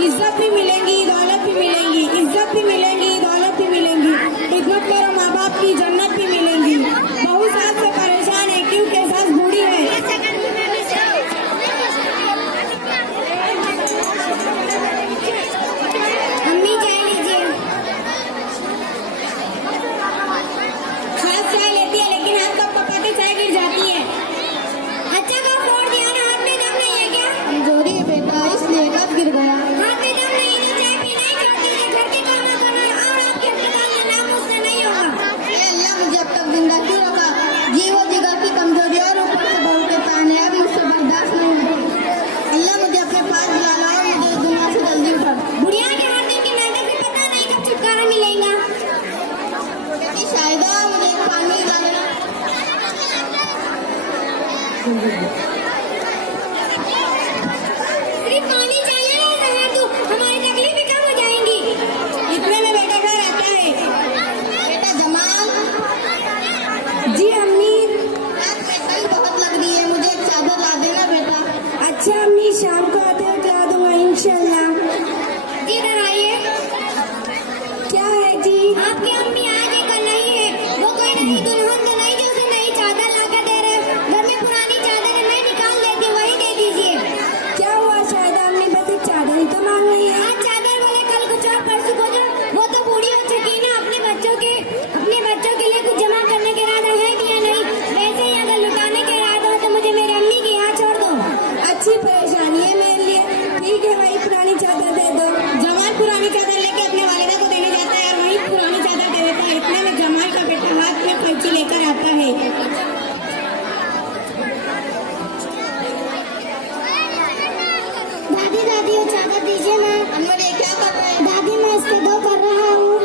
इज्जत भी मिलेगी, दौलत भी मिलेगी, इज्जत भी मिलेगी, दौलत भी मिलेगी, खिदमत करो माँ बाप की, जन्नत भी मिलेगी। बहुत साल से परेशान है क्योंकि सास बूढ़ी है। अम्मी चाय लीजिए। सास चाय लेती है लेकिन हाथ कप कपाते चाय गिर जाती है। अच्छा का फोड़ दिया ना, हाथ में दम नहीं है क्या? कमजोरी है बेटा, इसलिए कप गिर गया। हाथ में दम नहीं है, चाय पीना ही छोड़ दीजिए, घर के काम ना करना और आपके अस्पताल में नाम उसने नहीं होगा। ये अल्लाह मुझे अब तक जिंदा क्यों रखा? जीवो जिगर की कमजोरी और ऊपर से बहू के ताने अब मुझसे बर्दाश्त नहीं होती। अल्लाह मुझे अपने पास बुला ला और मुझे इस दुनिया से जल्दी उठा। बुढ़िया के हर दिन की मेहनत से पता नहीं कब छुटकारा मिलेगा। बेटी शायदा मुझे पानी ला देना। सिर्फ पानी चाहिए ना तू, हमारी तकलीफें कम हो जाएंगी। इतने में बेटा घर आता है। बेटा जमाल। जी अम्मी। आज पैसा बहुत लग रही है, मुझे एक चादर ला देना बेटा। अच्छा अम्मी, शाम को आते वक्त ला दूंगा इंशाल्लाह। जी इधर आइए। क्या है जी? आपकी अम्मी आज एक नहीं है, वो कोई नहीं दुल्हन तो नहीं जो उसे नई चादर ला कर दे रहे। घर में पुरानी चादर है, मैं निकाल देती, वही दे दीजिए। क्या हुआ शायद अम्मी, बस एक चादर ही तो मांग रही है। आज चादर बोले कल कुछ और, परसों को जो वो तो बूढ़ी हो चुकी है ना। अपने बच्चों के लिए कुछ जमा करने के इरादा है कि या नहीं? वैसे ही अगर लुटाने के इरादा हो तो मुझे मेरी अम्मी के यहाँ छोड़ दो। अच्छी परेशानी है मेरे लिए। ठीक है, वही पुरानी चादर दे दो। जमाल पुरानी चादर लेके अपने वालिदा को देने जाता है और वही पुरानी चादर दे देता है। इतने में जमाल का बेटा हाथ में कैंची लेकर आता है। दादी दादी वो चादर दीजिए ना। अनवर ये क्या कर रहे हैं? दादी मैं इसके दो कर रहा हूँ।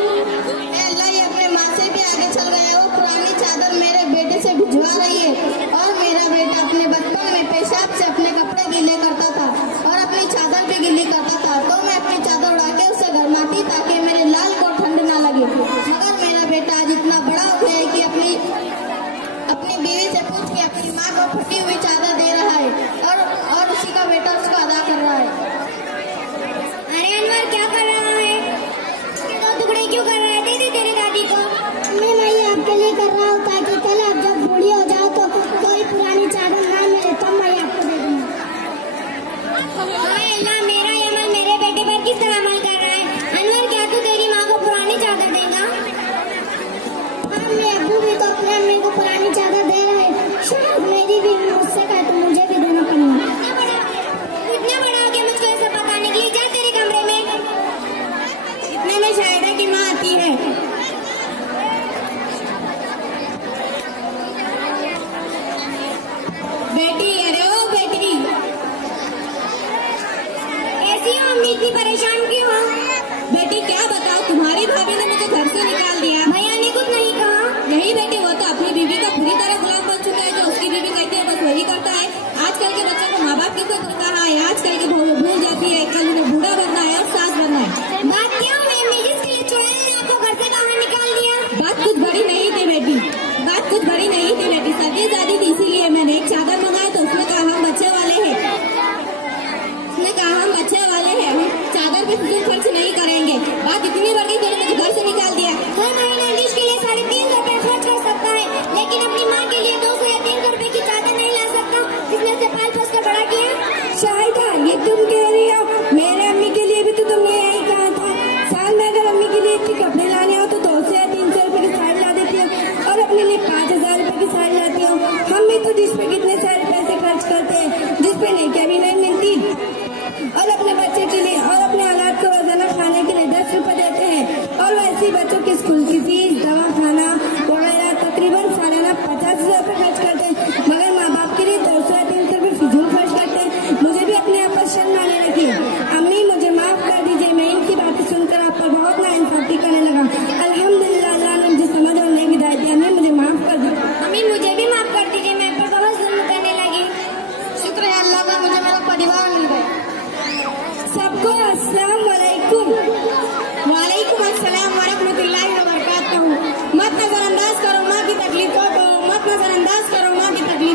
अल्लाह ये अपने माँ से भी आगे चल गए। वो पुरानी चादर मेरे बेटे से भिजवा रही है और मेरा बेटा अपने बचपन में पेशाब से अपने कपड़े गीले करता था और अपनी चादर भी गीली करता था, तो मैं अपनी चादर उड़ा के उसे गरमाती ताकि मेरे लाल को ठंड ना लगे। मगर मेरा बेटा आज इतना बड़ा हो गया है कि अपनी बीवी से पूछ के अपनी माँ को फटी हुई चादर दे रहा है और उसी का बेटा उसको अदा कर रहा है। अरे अनवर क्या कर रहा है? दो टुकड़े क्यों कर रहा है? दे दे तेरी दादी को। मैं ये आपके लिए कर रहा हूँ ताकि कल आप जब बूढ़ी हो जाओ तो कोई पुरानी चादर ना मिले, तब मैं आपको दे दूँगा। हाय अल्लाह, मेरा ये अमल मेरे बेटे पर किस तरह अमल कर रहा है? अनवर क्या तू तेरी माँ को पुरानी चादर देगा? हाँ, मेरे अब्बू भी तो अपने अम्मी को पुरानी चादर दे रहे हैं। शायद मेरी भी मुझसे कहे तो मुझे भी देना पड़ेगा। इतना बड़ा हो गया मुझको ऐसा पता नहीं कि जा तेरे कमरे में। इतने में शायदा की माँ आती है। बेटी, अरे ओ बेटी, कैसी हो अम्मी? इतनी परेशान क्यों हो? बेटी क्या बताओ, तुम्हारी भाभी ने मुझे घर से निकाल दिया। भैया ने कुछ नहीं कहा? नहीं बेटी, वो तो अपनी बीवी का पूरी तरह गुलाम बन चुका है। जो उसकी बीवी कहती है बस वही करता है। आजकल के बच्चों को माँ बाप की कदर कहा है। आजकल की बहू भूल जाती है कल उन्हें बूढ़ा बनना है और सास बनना है। बात क्या हुई अम्मी, जिसके लिए छोड़ा है आपको घर से बाहर निकाल दिया? बात कुछ बड़ी नहीं थी बेटी, बात कुछ बड़ी नहीं थी बेटी। सर्दी ज्यादा थी इसीलिए मैंने एक चादर मंगाया तो उसने कहा हम बच्चे वाले हैं। उसने कहा हम बच्चे वाले हैं, हम चादर पे फिजूल खर्च नहीं करेंगे। बात इतनी बढ़ गई तो मुझे घर से निकाल दिया। हर महीने डिश के लिए 350 रुपए खर्च कर सकता है, लेकिन अपनी माँ के लिए 200 या 300 रुपए की चादर नहीं ला सकता जिसने उसे पाल पोस कर बड़ा किया। शाहिदा ये तुम कह रही हो? मेरे अम्मी के लिए भी तो तुमने यही कहा था। साल में अगर अम्मी के लिए इतने कपड़े लाने हो तो 200 या 300 रुपए की साड़ी ला देती हो और अपने लिए 5000 रुपए की साड़ी लाती हो। हम भी तो डिश पे कितने सारे पैसे खर्च करते हैं जिसपे नहीं कभी नहीं मिलती, और अपने बच्चे के लिए और अपने औलाद को रोजाना खाने के लिए 10 रुपए देते हैं और वैसे ही बच्चों के स्कूल की फीस, दवा खाना वगैरह तकरीबन सालाना तकलीफों को मत नजरअंदाज करो, माँ की तकलीफ